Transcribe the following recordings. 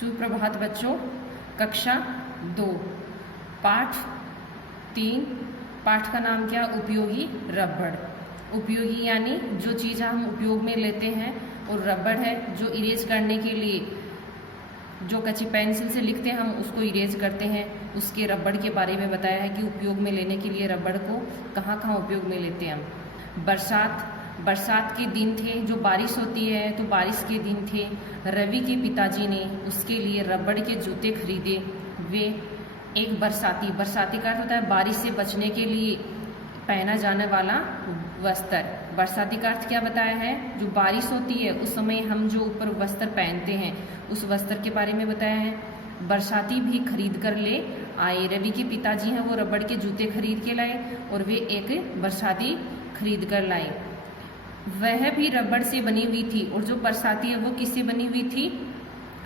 सुप्रभात बच्चों। कक्षा 2 पाठ 3। पाठ का नाम क्या? उपयोगी रबड़। उपयोगी यानी जो चीज़ हम उपयोग में लेते हैं, और रबड़ है जो इरेज करने के लिए, जो कच्ची पेंसिल से लिखते हैं हम उसको इरेज करते हैं। उसके रबड़ के बारे में बताया है कि उपयोग में लेने के लिए रबड़ को कहाँ कहाँ उपयोग में लेते हैं हम। बरसात के दिन थे, जो बारिश होती है, तो बारिश के दिन थे। रवि के पिताजी ने उसके लिए रबड़ के जूते खरीदे। वे एक बरसाती का अर्थ होता है बारिश से बचने के लिए पहना जाने वाला वस्त्र। बरसाती का अर्थ क्या बताया है? जो बारिश होती है उस समय हम जो ऊपर वस्त्र पहनते हैं, उस वस्त्र के बारे में बताया है। बरसाती भी खरीद कर ले आए। रवि के पिताजी हैं वो रबड़ के जूते खरीद के लाए, और वे एक बरसाती खरीद कर लाए। वह भी रबड़ से बनी हुई थी, और जो बरसाती है वो किससे बनी हुई थी?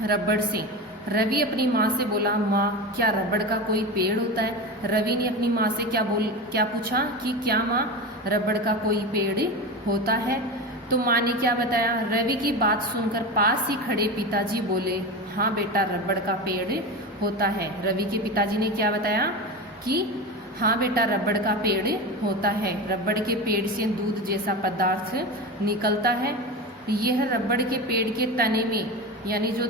रबड़ से। रवि अपनी माँ से बोला, माँ क्या रबड़ का कोई पेड़ होता है? रवि ने अपनी माँ से क्या पूछा कि क्या माँ रबड़ का कोई पेड़ होता है? तो माँ ने क्या बताया? रवि की बात सुनकर पास ही खड़े पिताजी बोले, हाँ बेटा रबड़ का पेड़ होता है। रवि के पिताजी ने क्या बताया कि हाँ बेटा रबड़ का पेड़ होता है। रबड़ के पेड़ से दूध जैसा पदार्थ निकलता है। यह रबड़ के पेड़ के तने में, यानी जो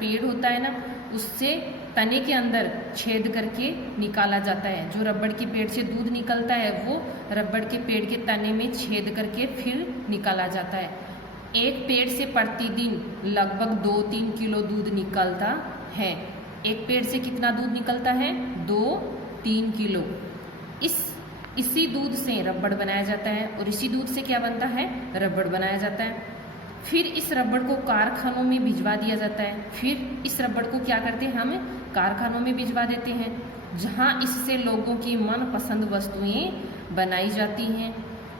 पेड़ होता है ना, उससे तने के अंदर छेद करके निकाला जाता है। जो रबड़ के पेड़ से दूध निकलता है वो रबड़ के पेड़ के तने में छेद करके फिर निकाला जाता है। एक पेड़ से प्रतिदिन लगभग 2-3 किलो दूध निकलता है। एक पेड़ से कितना दूध निकलता है? 2-3 किलो। इसी दूध से रबड़ बनाया जाता है, और इसी दूध से क्या बनता है? रबड़ बनाया जाता है। फिर इस रबड़ को कारखानों में भिजवा दिया जाता है। फिर इस रबड़ को क्या करते हैं? हम कारखानों में भिजवा देते हैं, जहाँ इससे लोगों की मनपसंद वस्तुएं बनाई जाती हैं।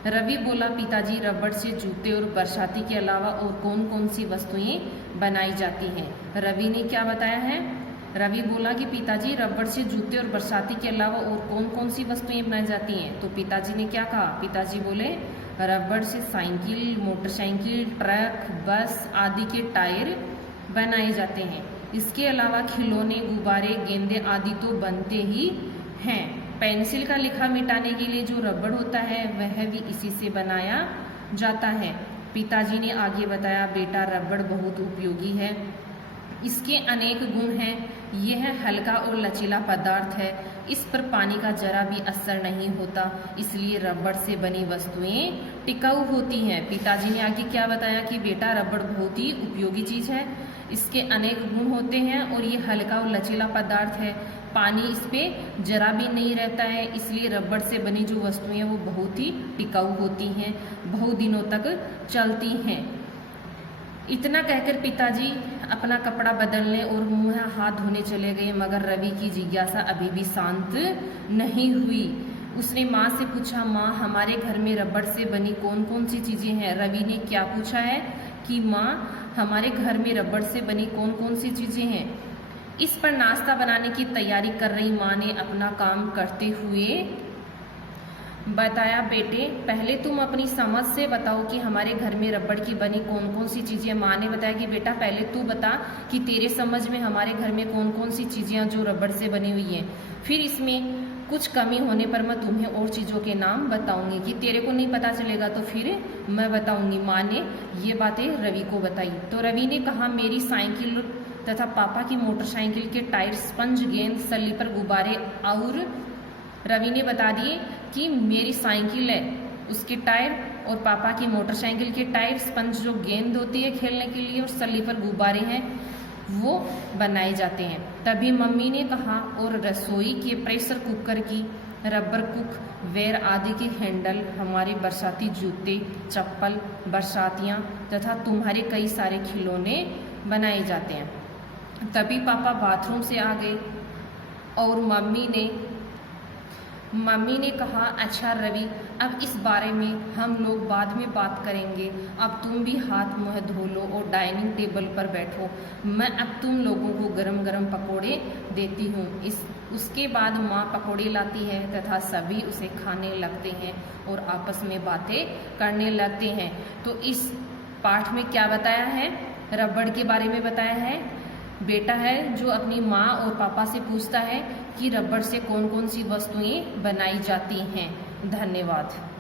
रवि बोला, पिताजी रबड़ से जूते और बरसाती के अलावा और कौन कौन सी वस्तुएं बनाई जाती हैं? रवि ने क्या बताया है? रवि बोला कि पिताजी रबड़ से जूते और बरसाती के अलावा और कौन कौन सी वस्तुएं बनाई जाती हैं? तो पिताजी ने क्या कहा? पिताजी बोले, रबड़ से साइकिल, मोटरसाइकिल, ट्रक, बस आदि के टायर बनाए जाते हैं। इसके अलावा खिलौने, गुब्बारे, गेंदे आदि तो बनते ही हैं। पेंसिल का लिखा मिटाने के लिए जो रबड़ होता है वह भी इसी से बनाया जाता है। पिताजी ने आगे बताया, बेटा रबड़ बहुत उपयोगी है, इसके अनेक गुण हैं। यह हल्का और लचीला पदार्थ है, इस पर पानी का जरा भी असर नहीं होता, इसलिए रबड़ से बनी वस्तुएं टिकाऊ होती हैं। पिताजी ने आगे क्या बताया कि बेटा रबड़ बहुत ही उपयोगी चीज़ है, इसके अनेक गुण होते हैं, और ये हल्का और लचीला पदार्थ है, पानी इस पर जरा भी नहीं रहता है, इसलिए रबड़ से बनी जो वस्तुएं हैं वो बहुत ही टिकाऊ होती हैं, बहुत दिनों तक चलती हैं। इतना कहकर पिताजी अपना कपड़ा बदलने और मुंह हाथ धोने चले गए, मगर रवि की जिज्ञासा अभी भी शांत नहीं हुई। उसने माँ से पूछा, माँ हमारे घर में रबड़ से बनी कौन कौन सी चीज़ें हैं? रवि ने क्या पूछा है कि माँ हमारे घर में रबड़ से बनी कौन कौन सी चीज़ें हैं? इस पर नाश्ता बनाने की तैयारी कर रही माँ ने अपना काम करते हुए बताया, बेटे पहले तुम अपनी समझ से बताओ कि हमारे घर में रबड़ की बनी कौन कौन सी चीज़ें। माँ ने बताया कि बेटा पहले तू बता कि तेरे समझ में हमारे घर में कौन कौन सी चीज़ें जो रबड़ से बनी हुई हैं, फिर इसमें कुछ कमी होने पर मैं तुम्हें और चीज़ों के नाम बताऊंगी, कि तेरे को नहीं पता चलेगा तो फिर मैं बताऊंगी। माँ ने ये बातें रवि को बताई। तो रवि ने कहा, मेरी साइकिल तथा पापा की मोटरसाइकिल के टायर, स्पंज, गेंद, स्लीपर, गुब्बारे, और रवि ने बता दिए कि मेरी साइकिल है उसके टायर, और पापा की मोटरसाइकिल के टायर, स्पंज जो गेंद होती है खेलने के लिए, और स्लीपर गुब्बारे हैं वो बनाए जाते हैं। तभी मम्मी ने कहा, और रसोई के प्रेशर कुकर की, रबर कुक वेयर आदि के हैंडल, हमारे बरसाती जूते, चप्पल, बरसातियाँ तथा तुम्हारे कई सारे खिलौने बनाए जाते हैं। तभी पापा बाथरूम से आ गए, और मम्मी ने कहा, अच्छा रवि अब इस बारे में हम लोग बाद में बात करेंगे, अब तुम भी हाथ मुँह धो लो और डाइनिंग टेबल पर बैठो, मैं अब तुम लोगों को गरम गरम पकोड़े देती हूँ। उसके बाद माँ पकोड़े लाती है तथा सभी उसे खाने लगते हैं और आपस में बातें करने लगते हैं। तो इस पाठ में क्या बताया है? रबड़ के बारे में बताया है। बेटा है जो अपनी माँ और पापा से पूछता है कि रबड़ से कौन कौन सी वस्तुएं बनाई जाती हैं। धन्यवाद।